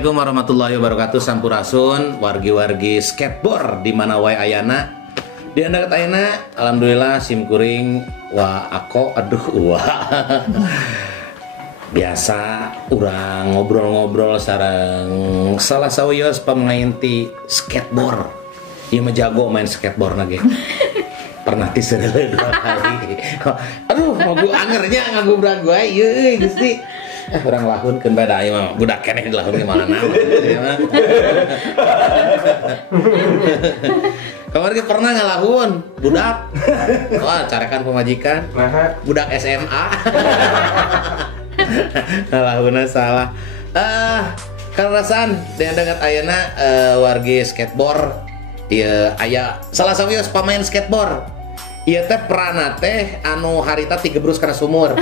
Assalamualaikum warahmatullahi wabarakatuh. Sampurasun wargi-wargi skateboard di mana wae ayana. Di handakat ayana alhamdulillah simkuring wah ako wah. Biasa urang ngobrol-ngobrol sareng salah sawios pemain ti skateboard. Ieu mah jago main skateboard lagi. Pernah tisereuleuh 2 kali. Aduh, mau gue angernya ngagubrag gue ieu Gusti. Orang lahunkeun bada ieu mah budak keneh dilahun di mana. Kamari pernah ngalahun budak. Wah, carekan pemajikan. Budak SMA. Ngalahunna salah. Karasan di handakat ayeuna wargi skateboard ieu aya salah sawios pamain skateboard. Ieu teh peranna teh anu harita tigebrus kana sumur.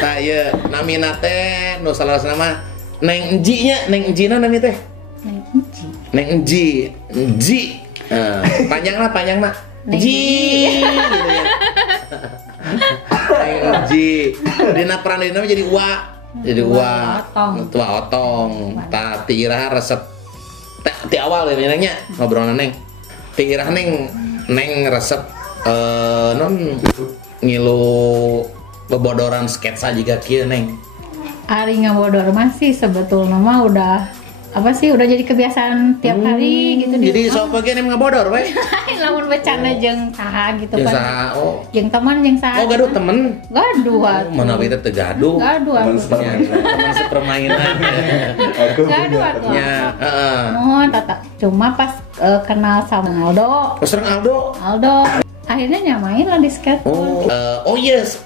Tah ieu namina teh nu salasna mah Neng Enji nya, Neng Enjina nami teh. Neng Enji. Enji. Panjang mah. Enji. Gitu ya. Neng Enji. Dina peran dina jadi Jadi tua otong. Tah ti iraha resep ti awal ya nya ngobrolna Neng. Ti iraha Neng resep non ngilu bebodoran sketsa juga kieu Neng. Ari ngabodor mah sih sebetulnya mah udah jadi kebiasaan tiap hari gitu. Jadi sok bagian yang ngabodor we. Lamun becanda jeung saha gitu Jeung kan. saha? Oh. Jeung teman jeung saha. Oh, gaduh temen. Gaduh atuh. Mana we teh gaduh. Gaduh atuh. Teman sepermainan. Gaduh atuh. Ya, heeh. Oh, tata. Cuma pas kenal sama Aldo. Sering Aldo. Akhirnya nyamain lah di skateboard. Oh yes.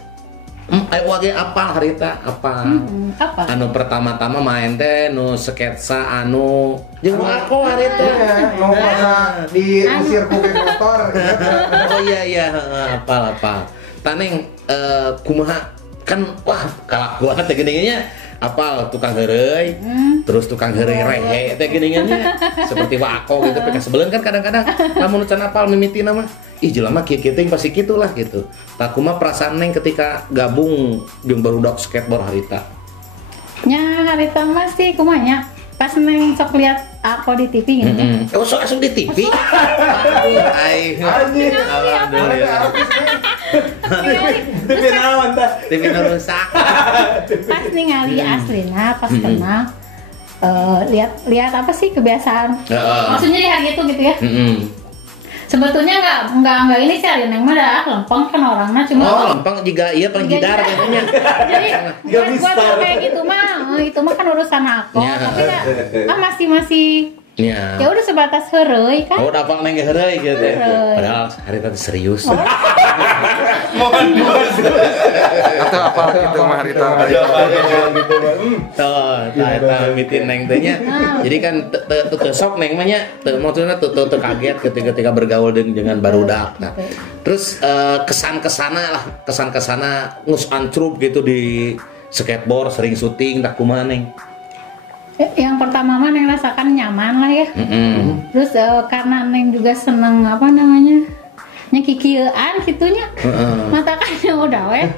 Wage apal harita apa? Apa? Anu pertama-tama main teh nu sketsa anu jeung aku harita. Nu pernah diusir kuke motor. Oh iya apal. Taneng kumaha kan wah kalakuan teh geuningannya apal tukang heureuy. Terus tukang heureuy rehe teh geuningannya seperti wako gitu peka sebeleun kan kadang-kadang lamun can apal mimitina mah ih jelema kieu teh pasti kitulah gitu. Tah kumaha perasaan Neng ketika gabung jeung barudak skateboard harita? Nya harita mah sih kumaha nya pas Neng sok lihat aku di TV gitu. Oh, sok asup di TV. Aduh, alhamdulillah. TV naon tah? TV nu rusak. Pas ningali aslina pas kenal lihat apa sih kebiasaan. Maksudnya lihat gitu ya. Sebetulnya enggak ini sih Neng mah dah lempeng kan orangnya cuma lempeng juga iya paling jidar katanya. Jadi buat kayak gitu mah itu mah kan urusan aku tapi kan masih ya udah sebatas heureuy kan. Oh, dapang Neng heureuy gitu. Padahal hari tadi serius. Mohon. Atau apa gitu mah harita. Tuh, eta mitin Neng teh nya. Jadi kan teu sok Neng mah nya, teu maksudna teu kaget ketika bergaul dengan barudak. Nah, terus kesan-kesana ngus ancrup gitu di skateboard sering syuting tak kumaha Neng? Yang pertama mah Neng rasakan nyaman lah ya. Terus karena Neng juga seneng nyekikieun gitunya. Mata kan udah we.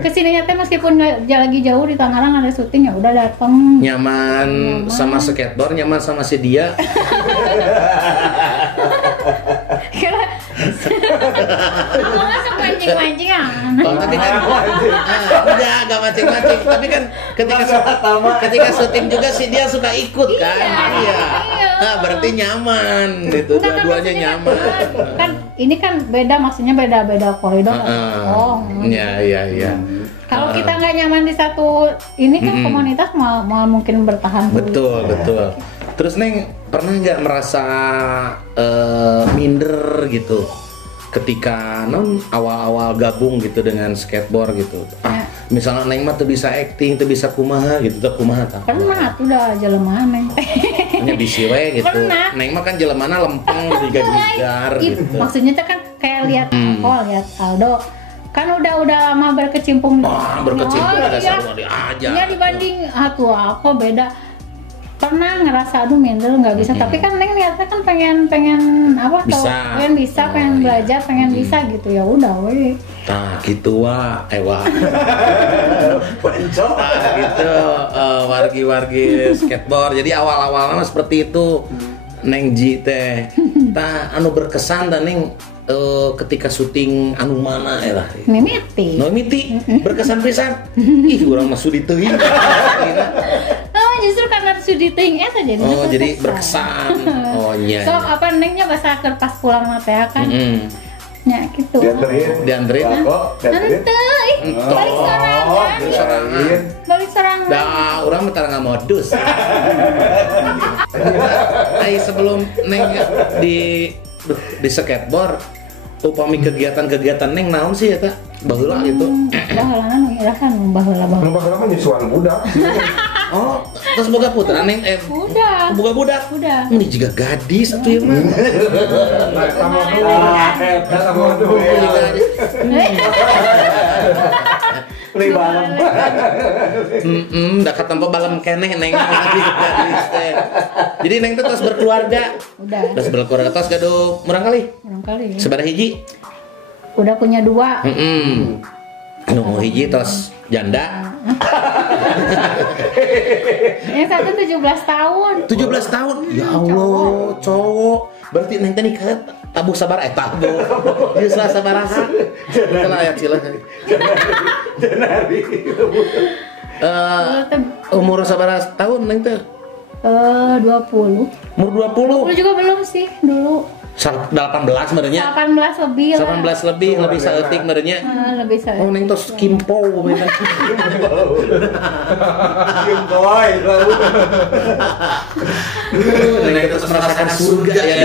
Kesininya teh meskipun lagi jauh di Tangerang ada syuting ya udah datang. Nyaman sama skateboard, nyaman sama si dia. Aku masuk mancing-mancing Tapi kan udah agak mancing-mancing. Tapi kan ketika syuting juga sih dia suka ikut kan. Iya. Nah, berarti nyaman gitu. Dua-duanya nyaman. Kan ini kan beda maksudnya beda koridor. Iya. Kalau kita nggak nyaman di satu ini kan komunitas mau mungkin bertahan. Betul. Terus Neng pernah nggak merasa minder gitu ketika awal-awal gabung gitu dengan skateboard gitu? Misalnya Neng mah tuh bisa acting, tuh bisa kumaha gitu, tuh kumaha tah? Pernah tuh udah jelema Neng. Hanya bisi we gitu. Pernah. Neng mah kan jelemana lempeng, gigar gitu. Maksudnya tuh kan kayak lihat Aldo. Kan udah lama berkecimpung. Berkecimpung ada selalu diajar. Ya dibanding aku beda. pernah ngerasa aduh minder nggak bisa, tapi kan Neng niatnya kan pengen apa tuh, pengen bisa, pengen belajar, pengen bisa gitu, ya udah weh. Nah gitu wah, nah gitu wargi-wargi skateboard. Jadi awal-awalnya seperti itu Neng Ji teh. Tah anu berkesan dan Neng ketika syuting anu mana lah mimiti berkesan pisan. Ih urang mah sudi teuing. Justru karena sudi teuing eta jadi berkesan. Oh iya. So apa Nengnya bahasa pas pulang mah teh kan. Ya gitu. Dianterin. Balik sorangan. Dah, orang mah tara ngamodus. Sebelum Neng di skateboard, upami kegiatan-kegiatan Neng naon sih eta? Baheula gitu. Baheula nu kan baheula mah nyusuan budak. Oh, terus boga putra Neng boga budak. Ini juga gadis atuh ya mah. Sama dulu. Beli balem. Da katempo balem keneh Neng. Jadi Neng teh tos berkeluarga. Udah. Tos berkeluarga tos gaduh murang kali. Sabaraha hiji? Udah punya 2. Nu hiji tos janda. Yang satu 17 tahun. 17 tahun? Ya Allah, cowok. Berarti Neng teh nikah tabuh sabar tabuh. Geus lah sabaraha? Kana aya cilah. Janari. Umur sabaraha tahun Neng teh? 20. Umur 20? 20 juga belum sih dulu. 18 sebenarnya. 18 lebih lah. 18 lebih saeutik sebenarnya. Lebih saeutik. Oh Neng tos kimpo minta. Kimpoy. Neng tos merasakan surga ya.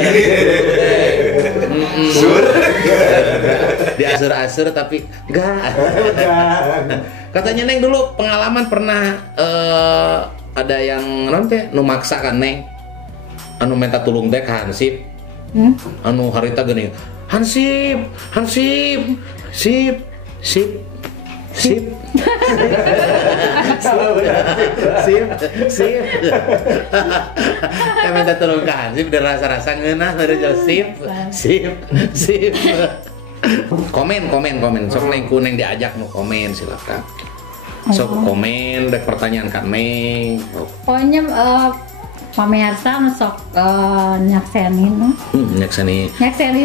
Diasur-asur tapi enggak. Katanya Neng dulu pengalaman pernah ada yang non teh nu maksa kan Neng. Anu minta tulung teh ka Hansip. Anu harita geuning. Hansip. Sip. Minta tolong ke Hansip dan rasa-rasa ngeunah dari sip. Komen. Sok Neng kuneng diajak nu komen silakan. Sok komen dek pertanyaan kan Neng. Pokoknya pamirsa sok nyakseni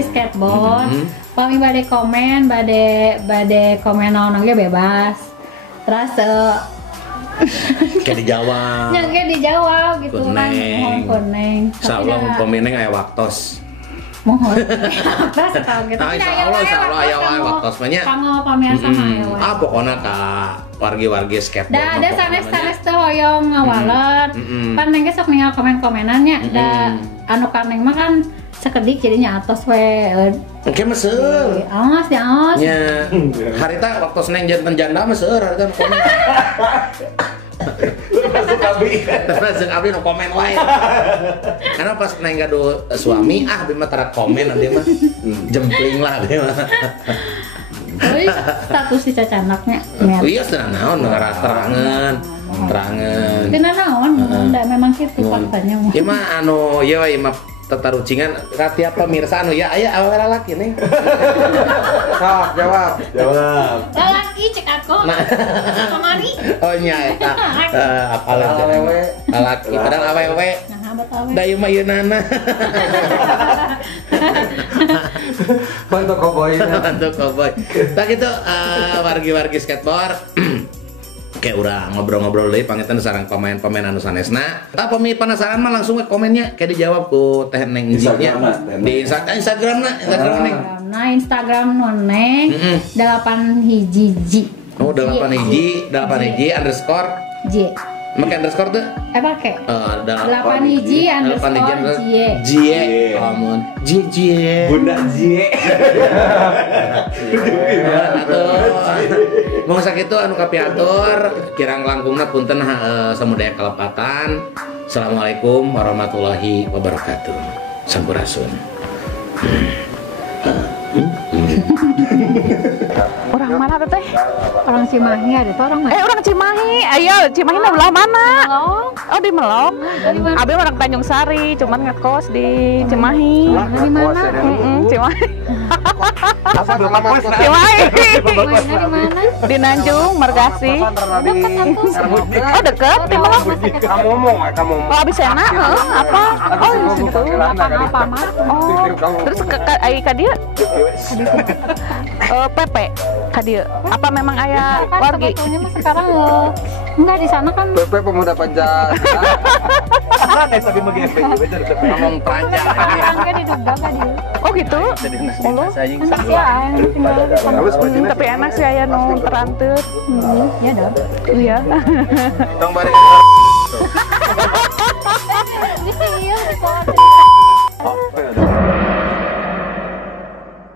skateboard. Pami bade komen naon ge bebas. Terus kayak dijawab. Ya kayak dijawab gitu kan. Mohon Neng. Insyaallah pemeneng aya waktos. Mohon. Terus tahu gitu. Insyaallah aya waktos banyak. Kanggo pamirsa mah aya. Pokona ka wargi-wargi skateboard. Da ada sanes teh hoyong ngawalet. Pan Neng ge sok ningal komen-komenannya. Da anu ka Neng mah kan sekedik jadinya atos we. Oke meseur. Aos. Nya. Harita waktu Neng jantan janda meseur harita komen. Termasuk abi no komen wae. Karena pas Neng gaduh suami bima tara komen nanti mah jempling lah dia mah. Tapi status si cacanaknya. Iya senang naon terangan. Dina naon, enggak memang gitu faktanya mah. Ieu mah anu ieu we mah tatarucingan ka tiap pemirsa anu ya aya awewe lalaki Neng. Sok jawab. Lalaki cek aku. Kamari. Oh nya eta. Apalan lalaki padahal awewe. Nah, betul. Da ieu mah yeunana. Bantu koboy. Tak gitu wargi-wargi skateboard. Kayak udah ngobrol-ngobrol deui pangitan sareng pemain-pemain anu sanesna. Tah pemain penasaran mah langsung we komennya kayak dijawab ku Teh Neng Ji-nya. Di Instagramna Neng. Nah, Instagram Neng 8 hiji. Oh, 8 hiji underscore J. Make underscore tuh? Pakai. 8 hiji underscore J. Amun. J. Bunda J. Mau sakitu anu kapiatur kirang langkungna punten samudaya kalepatan. Assalamualaikum warahmatullahi wabarakatuh. Sampurasun. Orang mana teh? Orang Cimahi ada tuh orang mana? Orang Cimahi. Ayo, Cimahi belah mana? Oh. Oh di Melok. Abi orang Tanjung Sari, cuman ngekos di Cimahi. Di mana? Cimahi. Asal ngekos nah. Cimahi. Di mana? Di Nanjung, Margasi. Oh deket di Melok. Kamu Oh abis enak, apa? Oh di situ. Alfamart. Oh terus ka dia? Pepe kadia. Apa memang ayah Kan wargi? sebetulnya mah sekarang enggak di sana kan PP pemuda Pancasila. Ngomong panjang. kan di Duga kan dia. Oh gitu? Enak sih tinggal di sana. Tapi enak sih ayah nu terantut. Ya dong. Iya. Dong bari.